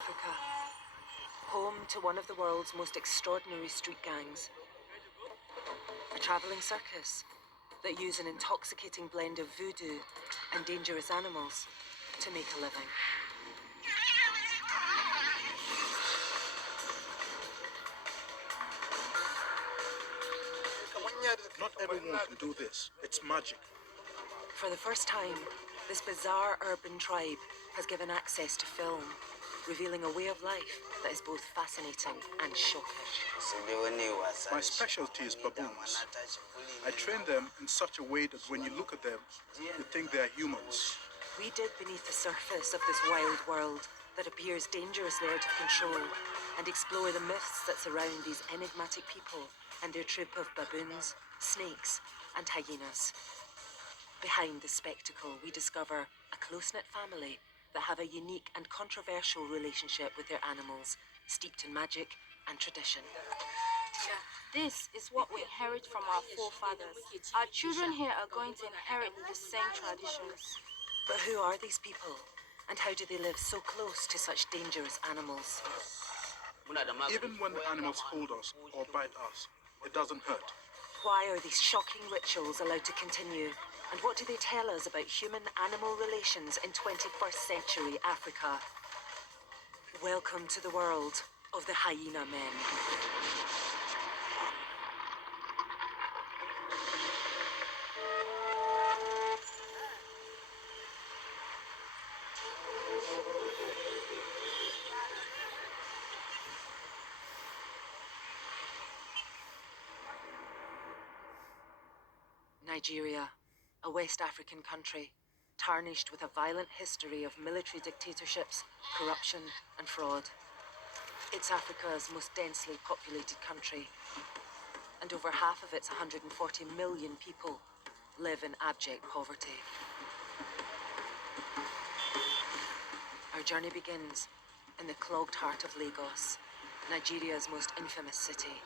Africa, home to one of the world's most extraordinary street gangs. A travelling circus that use an intoxicating blend of voodoo and dangerous animals to make a living. Not everyone can do this. It's magic. For the first time, this bizarre urban tribe has given access to film, revealing a way of life that is both fascinating and shocking. My specialty is baboons. I train them in such a way that when you look at them, you think they are humans. We dig beneath the surface of this wild world that appears dangerously out of control and explore the myths that surround these enigmatic people and their troop of baboons, snakes, and hyenas. Behind the spectacle, we discover a close-knit family that have a unique and controversial relationship with their animals, steeped in magic and tradition. This is what we inherit from our forefathers. Our children here are going to inherit the same traditions. But who are these people? And how do they live so close to such dangerous animals? Even when the animals hold us or bite us, it doesn't hurt. Why are these shocking rituals allowed to continue? And what do they tell us about human-animal relations in 21st century Africa? Welcome to the world of the hyena men. Nigeria, a West African country, tarnished with a violent history of military dictatorships, corruption, and fraud. It's Africa's most densely populated country, and over half of its 140 million people live in abject poverty. Our journey begins in the clogged heart of Lagos, Nigeria's most infamous city.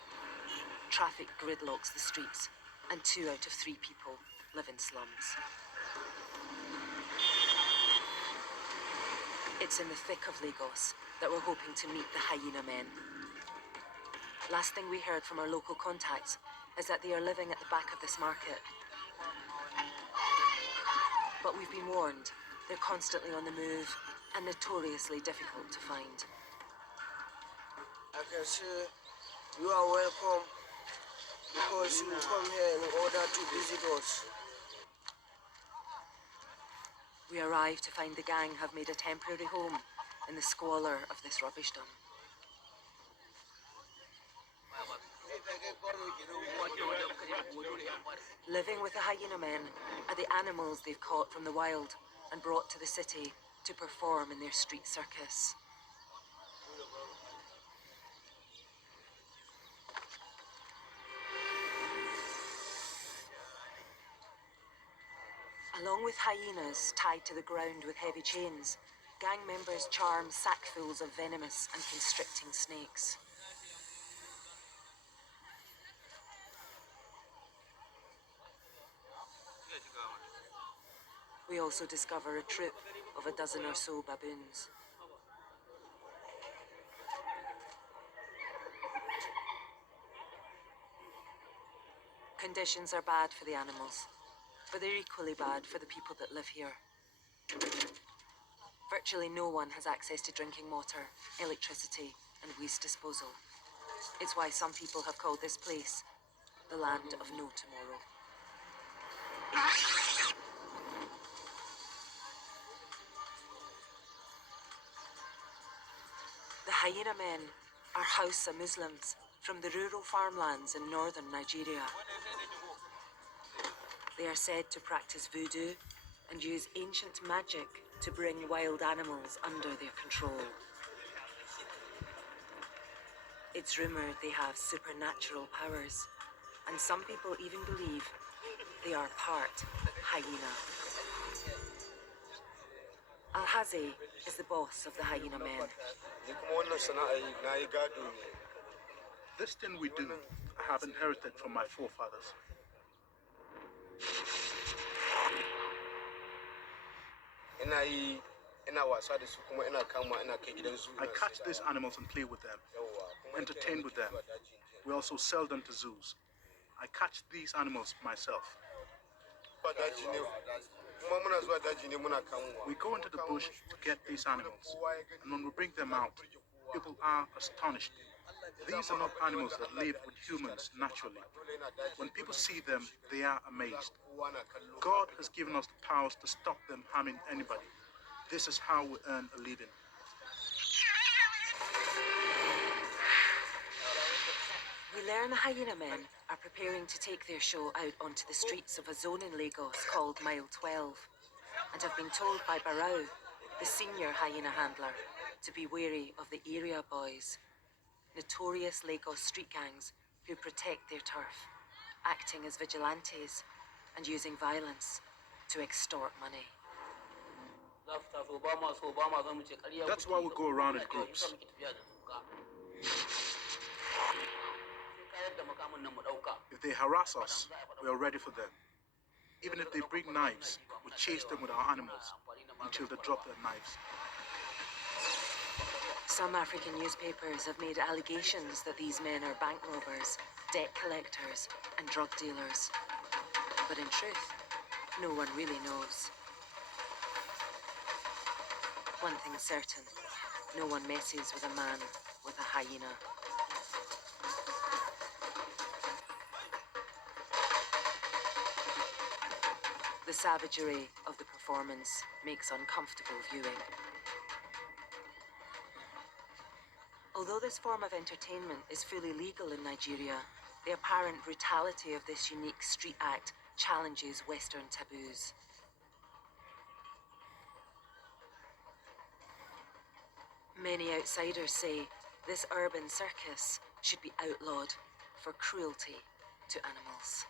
Traffic gridlocks the streets, and 2 out of 3 people live in slums. It's in the thick of Lagos that we're hoping to meet the hyena men. Last thing we heard from our local contacts is that they are living at the back of this market. But we've been warned, they're constantly on the move and notoriously difficult to find. I can say you are welcome because you come here in order to visit us. We arrive to find the gang have made a temporary home in the squalor of this rubbish dump. Living with the hyena men are the animals they've caught from the wild and brought to the city to perform in their street circus. Along with hyenas tied to the ground with heavy chains, gang members charm sackfuls of venomous and constricting snakes. We also discover a troop of a dozen or so baboons. Conditions are bad for the animals, but they're equally bad for the people that live here. Virtually no one has access to drinking water, electricity, and waste disposal. It's why some people have called this place the land of no tomorrow. The hyena men are Hausa Muslims from the rural farmlands in northern Nigeria. They are said to practice voodoo and use ancient magic to bring wild animals under their control. It's rumored they have supernatural powers, and some people even believe they are part hyena. Alhazi is the boss of the hyena men. This thing we do, I have inherited from my forefathers. I catch these animals and play with them, entertain with them. We also sell them to zoos. I catch these animals myself. We go into the bush to get these animals, and when we bring them out, people are astonished. These are not animals that live with humans naturally. When people see them, they are amazed. God has given us the powers to stop them harming anybody. This is how we earn a living. We learn the hyena men are preparing to take their show out onto the streets of a zone in Lagos called Mile 12, and have been told by Barau, the senior hyena handler, to be wary of the area boys, notorious Lagos street gangs who protect their turf, acting as vigilantes and using violence to extort money. That's why we go around in groups. If they harass us, we are ready for them. Even if they bring knives, we chase them with our animals until they drop their knives. Some African newspapers have made allegations that these men are bank robbers, debt collectors, and drug dealers. But in truth, no one really knows. One thing's certain, no one messes with a man with a hyena. The savagery of the performance makes uncomfortable viewing. Although this form of entertainment is fully legal in Nigeria, the apparent brutality of this unique street act challenges Western taboos. Many outsiders say this urban circus should be outlawed for cruelty to animals.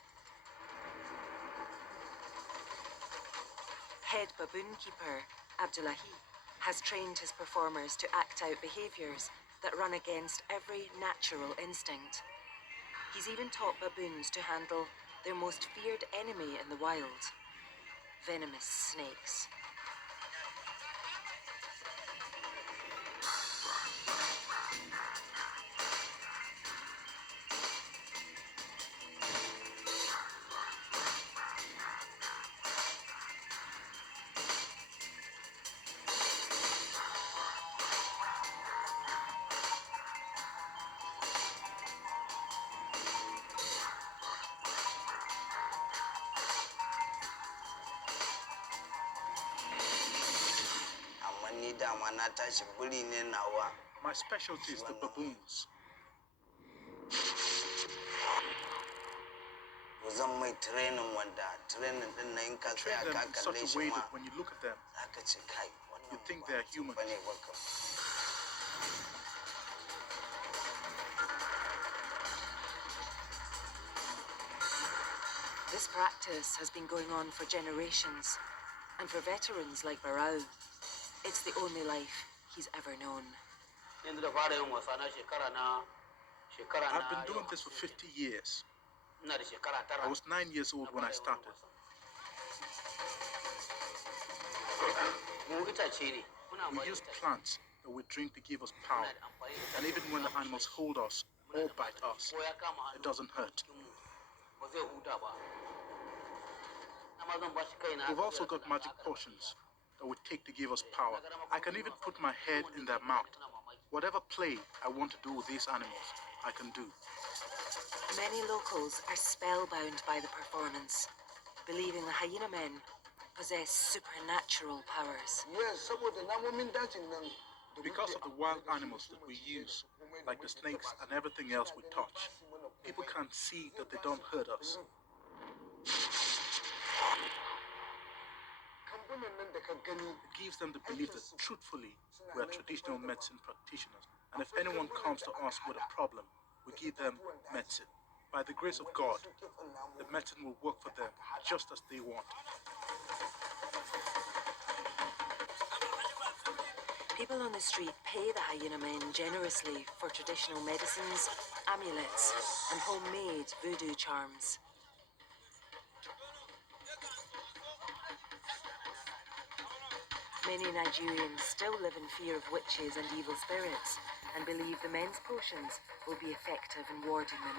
Head baboon keeper Abdullahi has trained his performers to act out behaviours that run against every natural instinct. He's even taught baboons to handle their most feared enemy in the wild, venomous snakes. My specialty is the baboons. I train them in such a way that when you look at them, you think they are human. This practice has been going on for generations, and for veterans like Barau, it's the only life he's ever known. I've been doing this for 50 years. I was 9 years old when I started. We use plants that we drink to give us power. And even when the animals hold us or bite us, it doesn't hurt. We've also got magic potions that we take to give us power. I can even put my head in their mouth. Whatever play I want to do with these animals, I can do. Many locals are spellbound by the performance, believing the hyena men possess supernatural powers. Because of the wild animals that we use, like the snakes and everything else we touch, people can't see that they don't hurt us. It gives them the belief that truthfully we are traditional medicine practitioners, and if anyone comes to us with a problem, we give them medicine. By the grace of God, the medicine will work for them just as they want. People on the street pay the hyena men generously for traditional medicines, amulets, and homemade voodoo charms. Many Nigerians still live in fear of witches and evil spirits and believe the men's potions will be effective in warding them